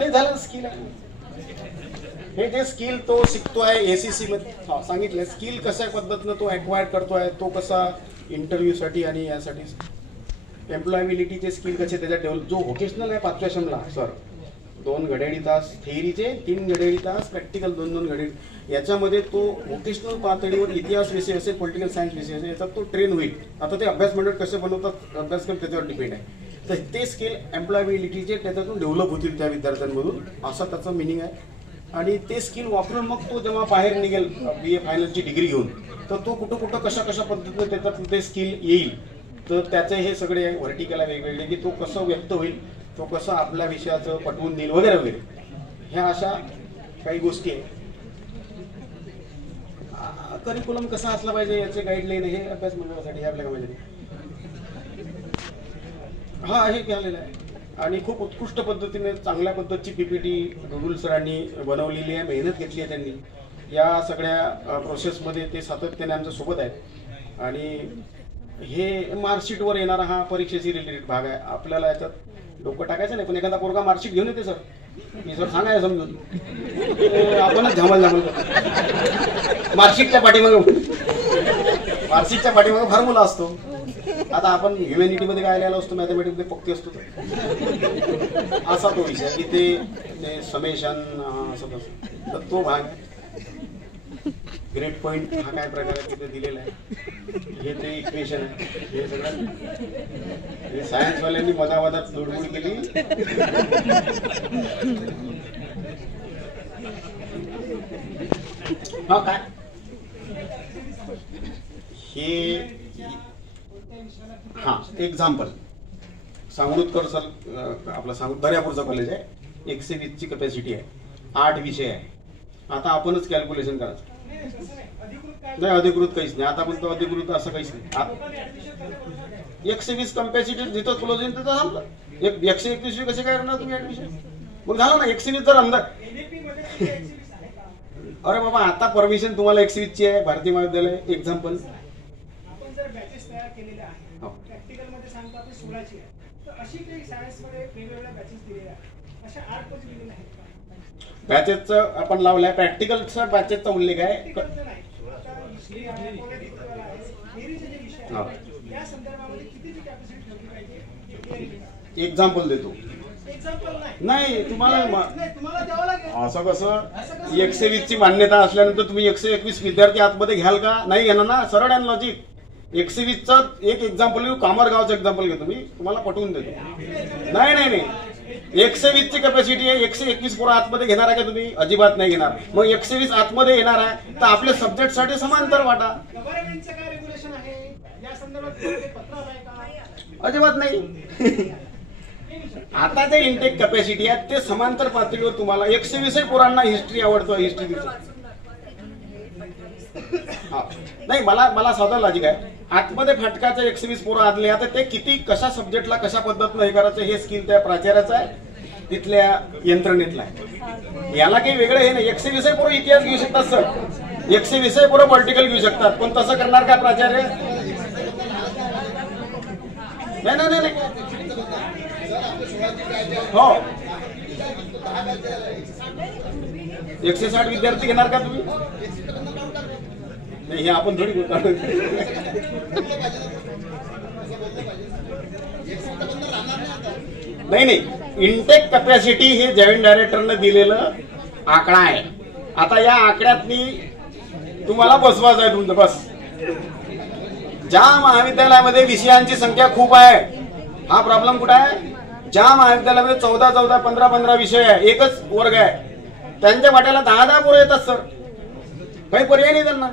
नाही झालं स्किल आहे. हे जे स्किल तो शिकतोय एसीसी मध्ये सांगितलं, स्किल कशा पद्धतीनं तो ॲक्वायर करतोय, तो कसा इंटरव्ह्यूसाठी आणि यासाठी एम्प्लॉयबिलिटीचे स्किल कसे त्याच्यात डेव्हलप. जो व्होकेशनल आहे 5व्या सेमला सर 2 घड्याळी तास थेअरीचे, 3 घड्याळी तास प्रॅक्टिकल 2-2 घड्याळी, याच्यामध्ये तो व्होकेशनल पातळीवर इतिहास विषय असेल, पॉलिटिकल सायन्स विषय असेल, याच्यात तो ट्रेन होईल. आता ते अभ्यास मंडळ कसे बनवतात अभ्यासक्रम त्याच्यावर डिपेंड आहे. तर ते स्किल एम्प्लॉयबिलिटीचे त्याच्यातून डेव्हलप होतील त्या विद्यार्थ्यांमधून, असं त्याचं मिनिंग आहे. आणि ते स्किल वापरून मग तो जेव्हा बाहेर निघेल BA फायनलची डिग्री घेऊन, तर तो कुठं कशा पद्धतीने त्याच्यात ते स्किल येईल. तर त्याचे हे सगळे व्हर्टिकल आहे वेगवेगळे, की तो कसं व्यक्त होईल, तो कसं आपल्या विषयाचं पटवून देईल वगैरे वगैरे. ह्या अशा काही गोष्टी आहेत. करिक्युलम कसा असला पाहिजे याचे गाईडलाईन हे अभ्यास मंडळासाठी आपल्याला माहिती. हा हे केलेलं आहे आणि खूप उत्कृष्ट पद्धतीने चांगल्या पद्धतीची PPT डुडुल सरांनी बनवलेली आहे. मेहनत घेतली आहे त्यांनी या सगळ्या प्रोसेसमध्ये. ते सातत्याने आमच्या सोबत आहेत. आणि हे मार्कशीटवर येणारा हा परीक्षेशी रिलेटेड भाग आहे. आपल्याला याच्यात डोकं टाकायचं नाही. पण एखादा पोरगा मार्कशीट घेऊन येते सर, मी सर सांगायचं समजून आपणच झामल मार्कशीटच्या पाठीमागे फॉर्म्युला असतो. आता आपण ह्युमॅनिटीमध्ये काय आलेला असतो, मॅथमॅटिक्समध्ये पक्की असतो. असा तो विषय की ते समेशन असं तसं. तर तो भाग ग्रेट पॉईंट हा काय प्रकार आहे तिथे दिलेला आहे. हे ते इक्वेशन आहे. हे सगळं हे सायन्सवाल्यांनी मधामधात लुडबुड केली. हा काय हे हा एक्झाम्पल सांगोलकर सर आपला दर्यापूरचा कॉलेज आहे. 120ची कॅपॅसिटी आहे, 8 विषय आहे. आता आपणच कॅल्क्युलेशन करायचं. नाही अधिकृत काहीच नाही. आता पण तो अधिकृत असं काहीच नाही. 120 कॅपॅसिटी जिथं क्लोज येईल तिथं थांबलं. 121 कसे काय करणार तुम्ही ऍडमिशन. मग झालं ना 120 जर अंदाज. अरे बाबा आता परमिशन तुम्हाला 120ची आहे भारतीय महाविद्यालय. एक्झाम्पल आपण जर बॅचेस तयार केलेल्या आहेत, प्रॅक्टिकल मध्ये सांगतो आपण 16ची आहे, तर अशी काही सायन्स मध्ये वेगवेगळ्या बॅचेस दिलेल्या आहेत, अशा 8 कोर्स दिलेले आहेत. बॅचेसचं आपण लावलंय. प्रॅक्टिकलचा बॅचेसचा उल्लेख आहे. एक्झाम्पल देतो. नाही तुम्हाला असं कसं 120ची मान्यता असल्यानंतर तुम्ही 121 विद्यार्थी आतमध्ये घ्याल का. नाही घेणार ना. सरळ आणि लॉजिक. 120चं एक एक्झाम्पल घेऊ. कामरगावचं एक्झाम्पल घेतो मी, तुम्हाला पटवून देतो. नाही 120ची कॅपॅसिटी आहे. 121 पोरं आतमध्ये घेणार आहे का तुम्ही. अजिबात नाही घेणार. मग 120 आतमध्ये येणार आहे तर आपल्या सब्जेक्टसाठी समांतर वाटा. अजिबात नाही. आता जे इंटेक कॅपॅसिटी आहे ते समांतर पातळीवर तुम्हाला 120 पोरांना हिस्ट्री आवडतो. हिस्ट्री नाही मला साधा लॉजिक आहे. आतमध्ये फाटकाचे 120 पोरं आदले. आता ते किती कशा सब्जेक्टला कशा पद्धतीनं हे करायचं हे स्किल त्या प्राचार्याचं आहे, तिथल्या यंत्रणेतला आहे. याला काही वेगळं हे नाही. 120 पोरं इतिहास घेऊ शकतात सर, 120 पोरं पॉलिटिकल घेऊ शकतात. पण तसं करणार का प्राचार्य. नाही हो 160 विद्यार्थी घेणार का तुम्ही. नाही हे आपण थोडी नाही इंटेक कॅपॅसिटी हे जॉईंट डायरेक्टरने दिलेलं आकडा आहे. आता या आकड्यातनी तुम्हाला बसवायचं आहे तुमचं. बस ज्या महाविद्यालयामध्ये विषयांची संख्या खूप आहे, हा प्रॉब्लेम कुठे आहे. ज्या महाविद्यालयामध्ये 14 15 विषय आहे, एकच वर्ग आहे, त्यांच्या वाट्याला 10 पोरं येतात सर. काही पर्याय नाही त्यांना.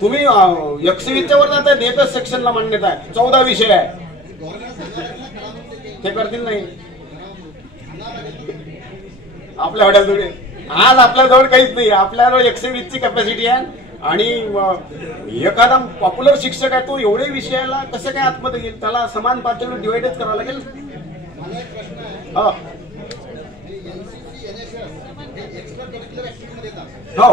तुम्ही 120च्या वर जाताय, एकच सेक्शनला मान्यता आहे, 14 विषय आहे, ते करतील नाही. आपल्या वाट्याला थोडे. आज आपल्याजवळ काहीच नाही. आपल्याजवळ 120ची कॅपॅसिटी आहे आणि एखादा पॉप्युलर शिक्षक आहे तो एवढे विषयाला कसं काय आतमध्ये येईल. त्याला समान पातळीवर डिवाइडच करावं लागेल. हो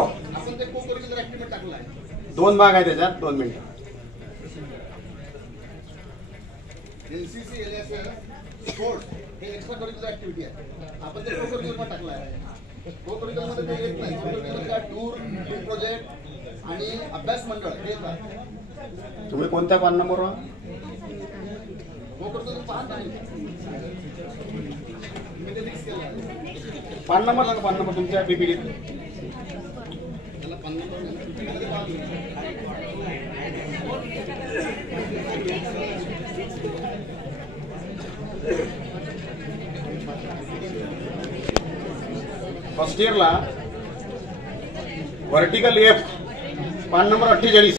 2 भाग आहे त्याच्यात. 2 मिनिटं. एनसीसी स्पोर्ट्स हे एक्स्ट्रा करिक्युलर ऍक्टिव्हिटी आहे. आपण ते को-करिक्युलर टाकलं आहे. को-करिक्युलर मध्ये ते येत नाही. को-करिक्युलर टूर, फिल्ड प्रोजेक्ट आणि अभ्यास मंडळ हे येतात. तुम्ही कोणत्या पान नंबरवर? को-करिक्युलर पाहत नाही मी ते फिक्स केलं आहे. पान नंबर सांगा, पान नंबर तुमच्या PPT. त्याला 5 नंबर फर्स्ट इयरला व्हर्टिकल F पान नंबर 48.